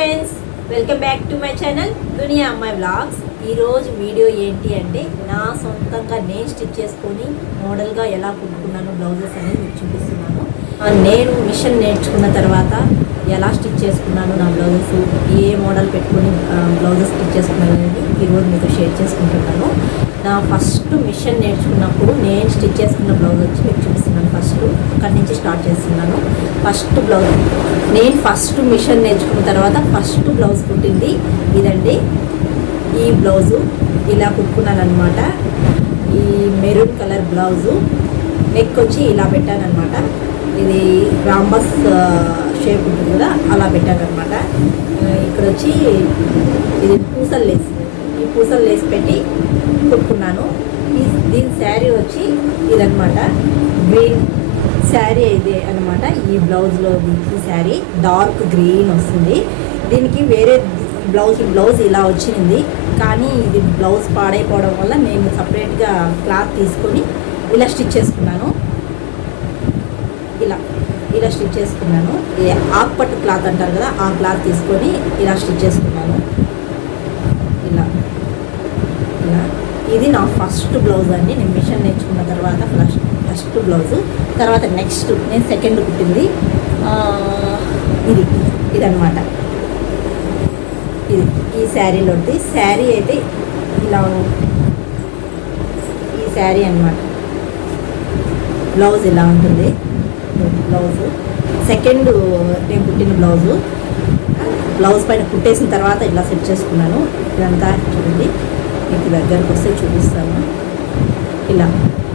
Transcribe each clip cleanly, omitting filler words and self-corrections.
Friends, welcome back to my channel Duniya Ammayi vlogs. ఈరోజు video ఏంటి అంటే నా సొంతంగా నేను స్టిచ్ చేసుకొని మోడల్గా ఎలా కుట్టుకున్నాను బ్లౌజెస్ అనేది మీకు చూపిస్తున్నాను. నేను మిషన్ నేర్చుకున్న తర్వాత ఎలా స్టిచ్ చేసుకున్నాను నా బ్లౌజెస్, ఏ మోడల్ పెట్టుకొని బ్లౌజెస్ స్టిచ్ చేసుకున్నాను అనేది ఈరోజు మీతో షేర్ చేసుకుంటున్నాను. నా ఫస్ట్ మిషన్ నేర్చుకున్నప్పుడు నేను స్టిచ్ చేసుకున్న బ్లౌజ్ వచ్చి మీకు చూపిస్తున్నాను. ఫస్ట్ అక్కడి నుంచి స్టార్ట్ చేస్తున్నాను. ఫస్ట్ బ్లౌజ్ నేను ఫస్ట్ మిషన్ నేర్చుకున్న తర్వాత ఫస్ట్ బ్లౌజ్ కుట్టింది ఇదండి. ఈ బ్లౌజు ఇలా కుట్టుకున్నాను అనమాట. ఈ మెరూన్ కలర్ బ్లౌజు నెక్ వచ్చి ఇలా పెట్టాను అనమాట. ఇది రాంబస్ షేప్ ఉంటుంది కదా, అలా పెట్టాను అనమాట. ఇక్కడ వచ్చి ఇది పూసలు లేస్, ఈ పూసలు లేస్ పెట్టి కుట్టుకున్నాను. దీని శారీ వచ్చి ఇదనమాట, గ్రీన్ శారీ ఇది అనమాట. ఈ బ్లౌజ్లో ఈ శారీ డార్క్ గ్రీన్ వస్తుంది. దీనికి వేరే బ్లౌజ్ ఇలా వచ్చింది, కానీ ఇది బ్లౌజ్ పాడైపోవడం వల్ల నేను సపరేట్గా క్లాత్ తీసుకొని ఇలా స్టిచ్ చేసుకున్నాను. ఇలా స్టిచ్ చేసుకున్నాను. ఆకుపట్టు క్లాత్ అంటారు కదా, ఆ క్లాత్ తీసుకొని ఇలా స్టిచ్ చేసుకున్నాను. ఇలా ఇది నా ఫస్ట్ బ్లౌజ్ అండి. నేను మిషన్ నేర్చుకున్న తర్వాత ఫస్ట్ బ్లౌజు. తర్వాత నెక్స్ట్ నేను సెకండ్ కుట్టింది ఇదనమాట. ఈ శారీలోది శారీ అయితే ఇలా, ఈ శారీ అనమాట. బ్లౌజ్ ఇలా ఉంటుంది. బ్లౌజు సెకండ్ నేను కుట్టిన బ్లౌజ్ పైన కుట్టేసిన తర్వాత ఇలా సెట్ చేసుకున్నాను. ఇదంతా చూడండి, మీకు దగ్గరకు వస్తే చూపిస్తాను. ఇలా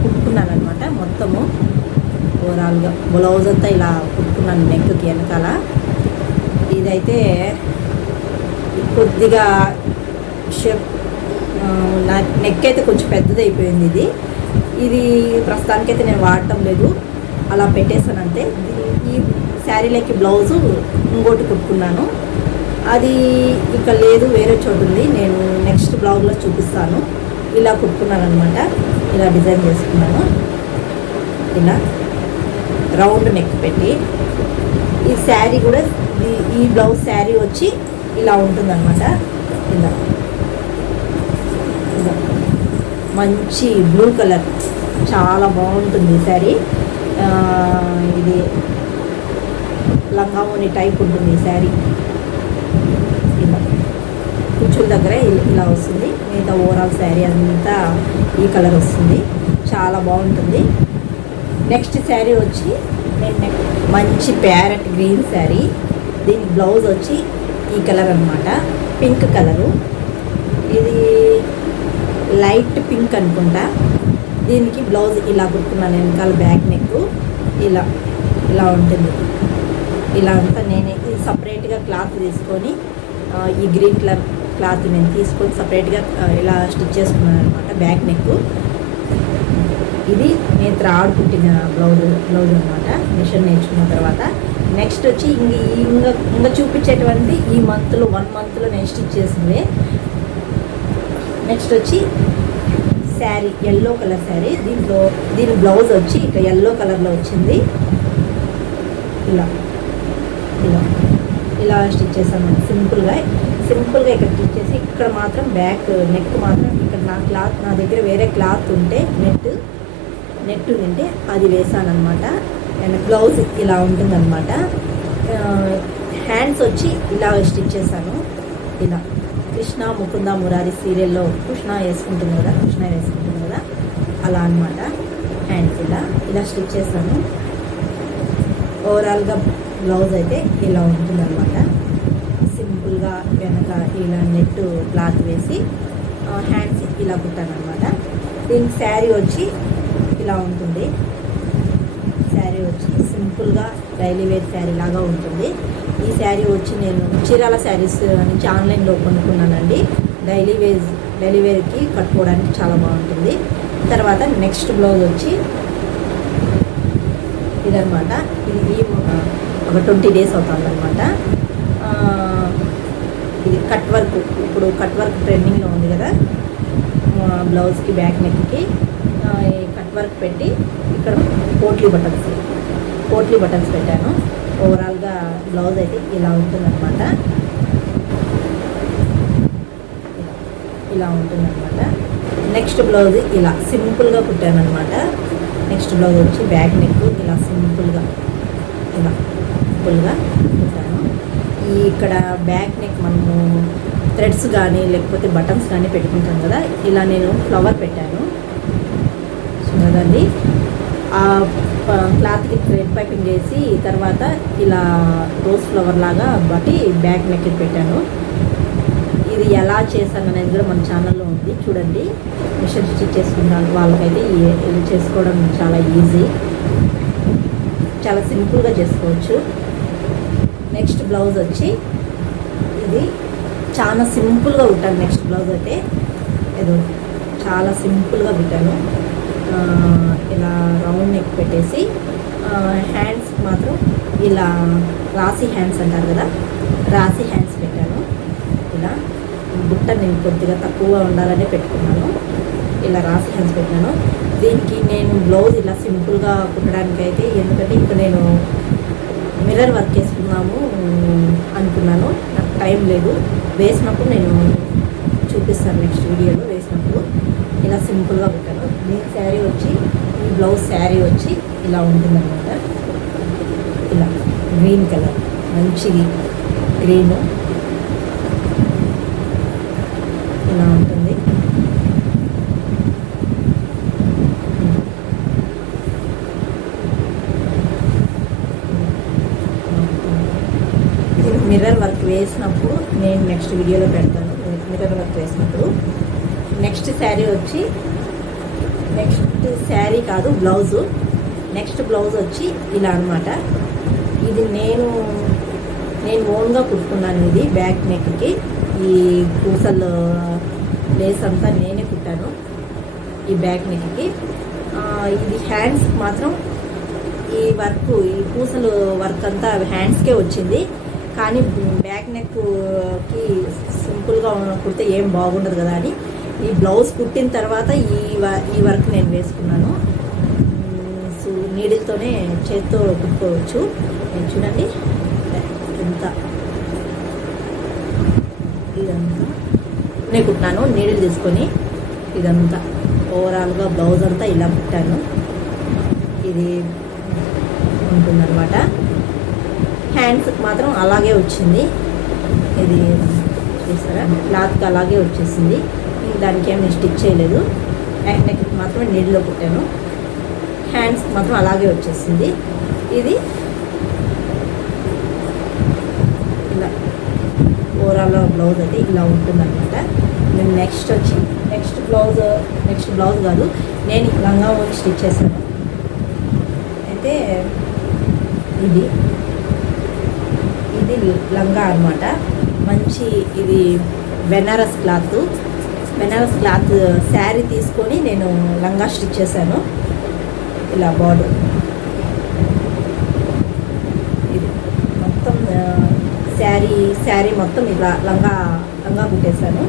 కుట్టుకున్నాను అనమాట. మొత్తము ఓవరాల్గా బ్లౌజ్ అంతా ఇలా కుట్టుకున్నాను నెక్కి వెనకాల. ఇదైతే కొద్దిగా షేప్, నా నెక్ అయితే కొంచెం పెద్దది అయిపోయింది. ఇది ప్రస్తుతానికైతే నేను వాడటం లేదు, అలా పెట్టేసాను అంతే. ఈ శారీలకి బ్లౌజు ఇంకోటి కుట్టుకున్నాను, అది ఇక లేదు, వేరే చోటు ఉంది. నేను నెక్స్ట్ బ్లౌజ్లో చూపిస్తాను. ఇలా కుట్టుకున్నాను అనమాట. ఇలా డిజైన్ చేసుకున్నాను. ఇలా రౌండ్ నెక్ పెట్టి ఈ శారీ కూడా, ఈ బ్లౌజ్ శారీ వచ్చి ఇలా ఉంటుందన్నమాట. ఇలా మంచి బ్లూ కలర్, చాలా బాగుంటుంది ఈ శారీ. ఇది లంగావోని టైప్ ఉంటుంది ఈ శారీ. ఇలా కుచ్చుల దగ్గర ఇలా వస్తుంది. మిగతా ఓవరాల్ శారీ అంతా ఈ కలర్ వస్తుంది, చాలా బాగుంటుంది. నెక్స్ట్ శారీ వచ్చి నేను మంచి ప్యారెట్ గ్రీన్ శారీ. దీని బ్లౌజ్ వచ్చి ఈ కలర్ అనమాట, పింక్ కలరు. ఇది లైట్ పింక్ అనుకుంటా. దీనికి బ్లౌజ్ ఇలా కుట్టుకున్నాను. వెనకాల బ్యాక్ నెక్ ఇలా ఉంటుంది. ఇలా అంతా నేనే సపరేట్గా క్లాత్ తీసుకొని, ఈ గ్రీన్ కలర్ క్లాత్ నేను తీసుకొని సపరేట్గా ఇలా స్టిచ్ చేసుకున్నాను అనమాట. బ్యాక్ నెక్ ఇది నేను త్రాడ్ కుట్టిన బ్లౌజ్ అనమాట, మిషన్ నేర్చుకున్న తర్వాత. నెక్స్ట్ వచ్చి ఇంకా చూపించేటువంటి ఈ మంత్లో 1 మంత్లో నేను స్టిచ్ చేసింది. నెక్స్ట్ వచ్చి శారీ, ఎల్లో కలర్ శారీ. దీని బ్లౌజ్ వచ్చి ఇక ఎల్లో కలర్లో వచ్చింది. ఇలా స్టిచ్ చేశాను సింపుల్గా ఇక్కడ స్టిచ్ చేసి, ఇక్కడ మాత్రం బ్యాక్ నెక్ మాత్రం ఇక్కడ నా దగ్గర వేరే క్లాత్ ఉంటే నెట్ ఉంటే అది వేసాను అనమాట. అండ్ బ్లౌజ్ ఇలా ఉంటుందన్నమాట. హ్యాండ్స్ వచ్చి ఇలా స్టిచ్ చేశాను. ఇలా కృష్ణ ముకుంద మురారి సీరియల్లో కృష్ణ వేసుకుంటుంది కదా, అలా అనమాట. హ్యాండ్స్ ఇలా స్టిచ్ చేశాను. ఓవరాల్గా బ్లౌజ్ అయితే ఇలా ఉంటుందన్నమాట. సింపుల్గా వెనక ఇలా నెట్ క్లాత్ వేసి హ్యాండ్స్ ఇలా కుట్టాను అనమాట. దీనికి శారీ వచ్చి ఇలా ఉంటుంది. శారీ వచ్చి సింపుల్గా డైలీ వేర్ శారీ లాగా ఉంటుంది. ఈ శారీ వచ్చి నేను చీరాల శారీస్ నుంచి ఆన్లైన్లో కొనుక్కున్నానండి. డైలీ వేర్కి కట్టుకోవడానికి చాలా బాగుంటుంది. తర్వాత నెక్స్ట్ బ్లౌజ్ వచ్చి ఇదనమాట. ఇది ఒక 20 days అవుతుంది అనమాట. ఇది కట్ వర్క్, ఇప్పుడు కట్ వర్క్ ట్రెండింగ్లో ఉంది కదా. బ్లౌజ్కి బ్యాక్ నెక్కి కట్ వర్క్ పెట్టి ఇక్కడ పోట్లీ బటన్స్ పెట్టాను. ఓవరాల్గా బ్లౌజ్ అయితే ఇలా ఉంటుందన్నమాట. ఇలా ఉంటుందన్నమాట. నెక్స్ట్ బ్లౌజ్ ఇలా సింపుల్గా కుట్టాను అనమాట. నెక్స్ట్ బ్లౌజ్ వచ్చి బ్యాక్ నెక్ ఇలా సింపుల్గా కుట్టాను. ఇక్కడ బ్యాక్ నెక్ మనము థ్రెడ్స్ కానీ లేకపోతే బటన్స్ కానీ పెట్టుకుంటాం కదా, ఇలా నేను ఫ్లవర్ పెట్టాను చూడండి. ఆ క్లాత్కి థ్రెడ్ పైపింగ్ వేసి తర్వాత ఇలా రోజ్ ఫ్లవర్ లాగా బట్టి బ్యాక్ నెక్ పెట్టాను. ఇది ఎలా చేశాను అనేది కూడా మన ఛానల్లో ఉంది చూడండి. మిషన్ స్టిచ్ చేసుకుంటాను వాళ్ళకైతే ఇది చేసుకోవడం చాలా ఈజీ, చాలా సింపుల్గా చేసుకోవచ్చు. నెక్స్ట్ బ్లౌజ్ వచ్చి ఇది చాలా సింపుల్గా కుట్టాను. నెక్స్ట్ బ్లౌజ్ అయితే ఏదో చాలా సింపుల్గా కుట్టాను. ఇలా రౌండ్ నెక్ పెట్టేసి హ్యాండ్స్ మాత్రం ఇలా రాసి హ్యాండ్స్ అంటారు కదా, రాసి హ్యాండ్స్ పెట్టాను. ఇలా బుట్ట నేను కొద్దిగా తక్కువగా ఉండాలని పెట్టుకున్నాను. ఇలా రాసి హ్యాండ్స్ పెట్టాను. దీనికి నేను బ్లౌజ్ ఇలా సింపుల్గా కుట్టడానికి అయితే, ఎందుకంటే ఇప్పుడు నేను మిర్రర్ వర్క్ వేసుకున్నాము అనుకున్నాను, నాకు టైం లేదు. వేసినప్పుడు నేను చూపిస్తాను నెక్స్ట్ వీడియోలో. వేసినప్పుడు ఇలా సింపుల్గా కుట్టాను. దీని శారీ వచ్చి, ఈ బ్లౌజ్ శారీ వచ్చి ఇలా ఉంటుందన్నమాట. ఇలా గ్రీన్ కలర్, మంచి గ్రీన్ ఇలా ఉంటుంది. మిర్రర్ వర్క్ వేసినప్పుడు నేను నెక్స్ట్ వీడియోలో పెడతాను. మిర్రర్ వర్క్ వేసినప్పుడు నెక్స్ట్ శారీ వచ్చి, నెక్స్ట్ శారీ కాదు బ్లౌజు, నెక్స్ట్ బ్లౌజ్ వచ్చి ఇలా అనమాట. ఇది నేను ఓన్గా కుట్టుకున్నాను. ఇది బ్యాక్ నెక్కి ఈ పూసలు లేస్ అంతా నేనే కుట్టాను ఈ బ్యాక్ నెక్కి. ఇది హ్యాండ్స్ మాత్రం ఈ వర్క్, ఈ పూసలు వర్క్ అంతా హ్యాండ్స్కే వచ్చింది. కానీ బ్యాక్ నెక్కి సింపుల్గా కుడితే ఏం బాగుండదు కదా అని ఈ బ్లౌజ్ కుట్టిన తర్వాత ఈ వర్క్ నేను వేసుకున్నాను. సో నీడిల్తోనే చేత్తో కుట్టుకోవచ్చు. నేను చూడండి ఇదంతా నేను కుట్టాను నీడిల్ తీసుకొని. ఇదంతా ఓవరాల్గా బ్లౌజ్ అంతా ఇలా కుట్టాను. ఇది ఉంటుందన్నమాట. హ్యాండ్స్ మాత్రం అలాగే వచ్చింది. ఇది చూసారా, క్లాత్కి అలాగే వచ్చేసింది. దానికి ఏమి స్టిచ్ చేయలేదు. బ్యాక్ నెక్ మాత్రమే నీడిలో కుట్టాను. హ్యాండ్స్ మాత్రం అలాగే వచ్చేసింది. ఇది ఇలా ఓవరాల్ బ్లౌజ్ అయితే ఇలా ఉంటుందన్నమాట. నేను నెక్స్ట్ బ్లౌజ్ కాదు, నేను లంగా ఓని స్టిచ్ చేశాను. అయితే ఇది లంగా అన్నమాట. మంచి ఇది బెనారస్ క్లాత్ శారీ తీసుకొని నేను లంగా స్టిచ్ చేశాను. ఇలా బార్డర్ ఇది మొత్తం శారీ మొత్తం ఇలా లంగా కుట్టేశాను.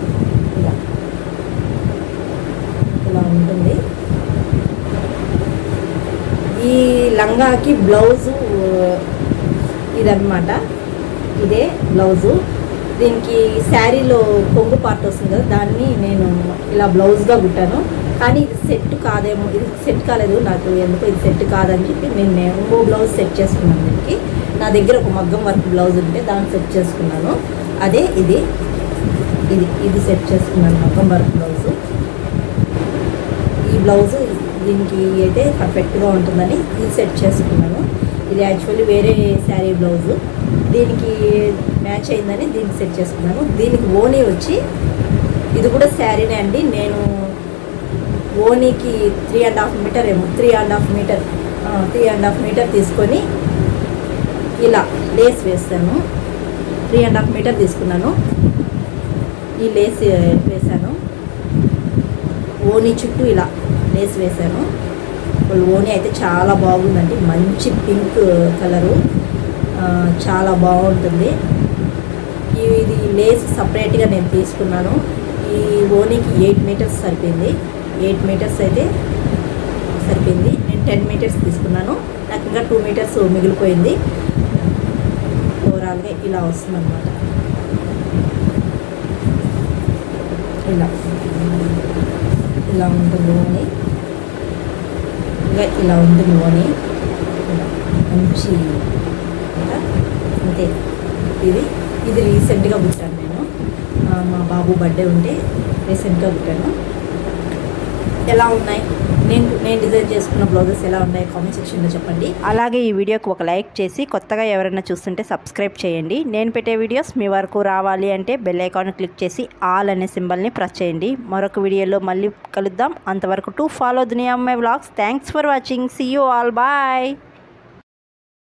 ఇలా ఉంటుంది. ఈ లంగాకి బ్లౌజు ఇదన్నమాట. ఇదే బ్లౌజు. దీనికి శారీలో కొంగు పార్ట్ వస్తుంది కదా, దాన్ని నేను ఇలా బ్లౌజ్గా కుట్టాను. కానీ ఇది సెట్ కాదేమో, ఇది సెట్ కాలేదు నాకు, ఎందుకో ఇది సెట్ కాదని చెప్పి నేను ఇంకో బ్లౌజ్ సెట్ చేసుకున్నాను. దీనికి నా దగ్గర ఒక మగ్గం వర్క్ బ్లౌజ్ ఉంటే దాన్ని సెట్ చేసుకున్నాను. అదే ఇది సెట్ చేసుకున్నాను, మగ్గం వర్క్ బ్లౌజు. ఈ బ్లౌజు దీనికి అయితే పర్ఫెక్ట్గా ఉంటుందని ఇది సెట్ చేసుకున్నాను. ఇది యాక్చువల్లీ వేరే శారీ బ్లౌజు, దీనికి మ్యాచ్ అయిందని దీనికి సెట్ చేసుకున్నాను. దీనికి ఓనీ వచ్చి ఇది కూడా శారీనే అండి. నేను ఓనీకి 3.5 మీటర్ ఏమో 3.5 మీటర్ తీసుకొని ఇలా లేస్ వేస్తాను. 3.5 మీటర్ తీసుకున్నాను. ఈ లేస్ వేసాను. ఓనీ చుట్టూ ఇలా లేస్ వేసాను. ఓనీ అయితే చాలా బాగుందండి. మంచి పింక్ కలరు, చాలా బాగుంటుంది. ఇది లేస్ సపరేట్గా నేను తీసుకున్నాను. ఈ ఓనీకి 8 మీటర్స్ సరిపోయింది. 8 మీటర్స్ అయితే సరిపోయింది. నేను 10 మీటర్స్ తీసుకున్నాను. నాకు ఇంకా 2 మీటర్స్ మిగిలిపోయింది. ఓవరాల్గా ఇలా వస్తుంది అన్నమాట. ఇలా ఇలా ఉంటుంది అని ఇలా ఉంటుంది అని మంచి అంతే. ఇది రీసెంట్గా కుట్టాను నేను, మా బాబు బర్త్డే ఉంటే రీసెంట్గా కుట్టాను. ఎలా ఉన్నాయి నేను డిజైన్ చేసుకున్న బ్లౌజెస్ ఎలా ఉన్నాయి కామెంట్ సెక్షన్లో చెప్పండి. అలాగే ఈ వీడియోకి ఒక లైక్ చేసి కొత్తగా ఎవరైనా చూస్తుంటే సబ్స్క్రైబ్ చేయండి. నేను పెట్టే వీడియోస్ మీ వరకు రావాలి అంటే బెల్ ఐకాన్ క్లిక్ చేసి ఆల్ అనే సింబల్ని ప్రెస్ చేయండి. మరొక వీడియోలో మళ్ళీ కలుద్దాం. అంతవరకు to follow Duniya Ammayi vlogs. Thanks for watching. See you all. Bye.